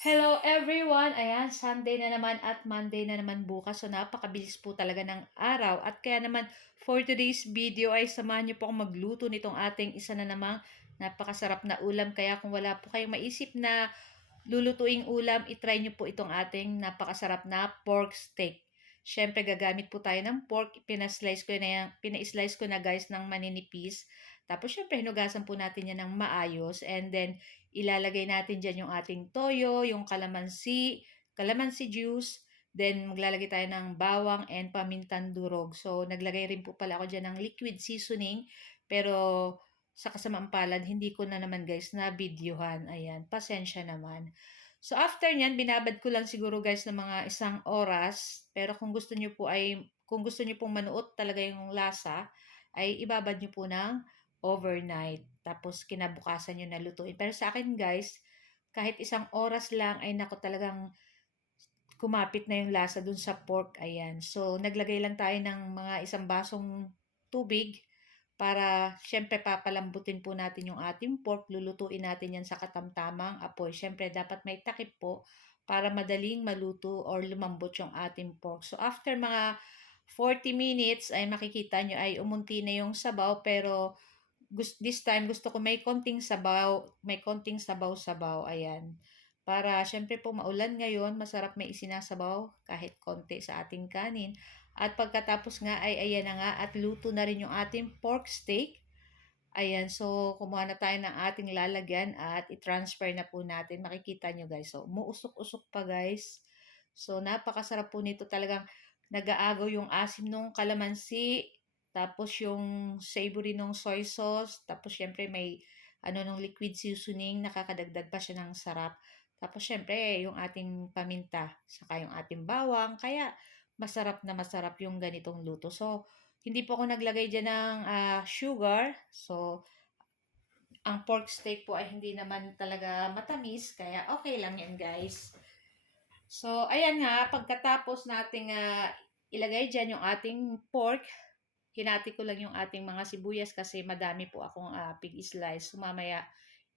Hello everyone! Ayan, Sunday na naman at Monday na naman bukas. So napakabilis po talaga ng araw. At kaya naman for today's video ay samahan niyo po akong magluto nitong ating isa na namang napakasarap na ulam. Kaya kung wala po kayong maisip na lulutuing ulam, itry niyo po itong ating napakasarap na pork steak. Siyempre gagamit po tayo ng pork. Pina-slice ko na guys ng maninipis. Tapos syempre hinugasan po natin yan ng maayos. And then ilalagay natin dyan yung ating toyo, yung calamansi juice, then maglalagay tayo ng bawang and pamintang durog. So, naglagay rin po pala ako dyan ng liquid seasoning, pero sa kasamaang palad, hindi ko na naman guys na videohan. Ayan, pasensya naman. So, after nyan, binabad ko lang siguro guys ng mga 1 oras. Pero kung gusto nyo pong manuot talaga yung lasa, ay ibabad nyo po ng overnight. Tapos kinabukasan nyo na lutuin. Pero sa akin guys, kahit 1 oras lang ay nako talagang kumapit na yung lasa dun sa pork. Ayan. So naglagay lang tayo ng mga 1 basong tubig para syempre papalambutin po natin yung ating pork. Lulutuin natin yan sa katamtamang apoy. Syempre dapat may takip po para madaling maluto or lumambot yung ating pork. So after mga 40 minutes ay makikita nyo ay umunti na yung sabaw, pero this time gusto ko may konting sabaw-sabaw, ayan. Para syempre po maulan ngayon, masarap may isinasabaw kahit konti sa ating kanin. At pagkatapos nga ay ayan na nga at luto na rin yung ating pork steak. Ayan, so kumuha na tayo ng ating lalagyan at i-transfer na po natin. Makikita nyo guys, so umuusok-usok pa guys. So napakasarap po nito, talagang nag-aagaw yung asim nung kalamansi, tapos yung savory nung soy sauce, tapos syempre may nung liquid seasoning, nakakadagdag pa siya ng sarap. Tapos syempre yung ating paminta, saka yung ating bawang, kaya masarap na masarap yung ganitong luto. So hindi po ako naglagay dyan ng sugar. So ang pork steak po ay hindi naman talaga matamis, kaya okay lang yan guys. So, ayan nga, pagkatapos nating ilagay dyan yung ating pork, hinati ko lang yung ating mga sibuyas kasi madami po akong pig slice. So, mamaya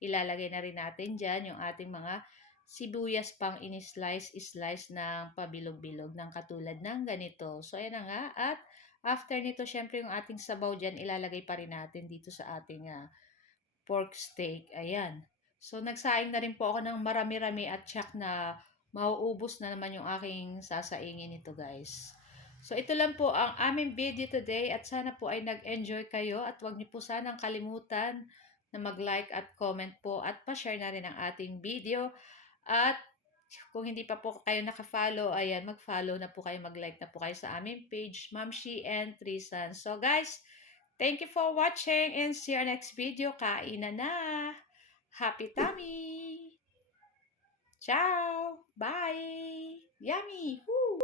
ilalagay na rin natin dyan yung ating mga sibuyas pang in-slice ng pabilog-bilog ng katulad ng ganito. So, ayan na nga. At after nito, syempre yung ating sabaw dyan, ilalagay pa rin natin dito sa ating pork steak. Ayan. So, nagsaing na rin po ako ng marami-rami at tsak na mauubos na naman yung aking sasaingin nito guys. So, ito lang po ang aming video today at sana po ay nag-enjoy kayo at huwag niyo po sanang kalimutan na mag-like at comment po at pa-share na rin ang ating video. At kung hindi pa po kayo naka-follow, ayan, mag-follow na po kayo, mag-like na po kayo sa aming page, Mamshi and Trisan. So guys, thank you for watching and see you next video. Kainan na! Happy tummy! Ciao! Bye! Yummy! Woo!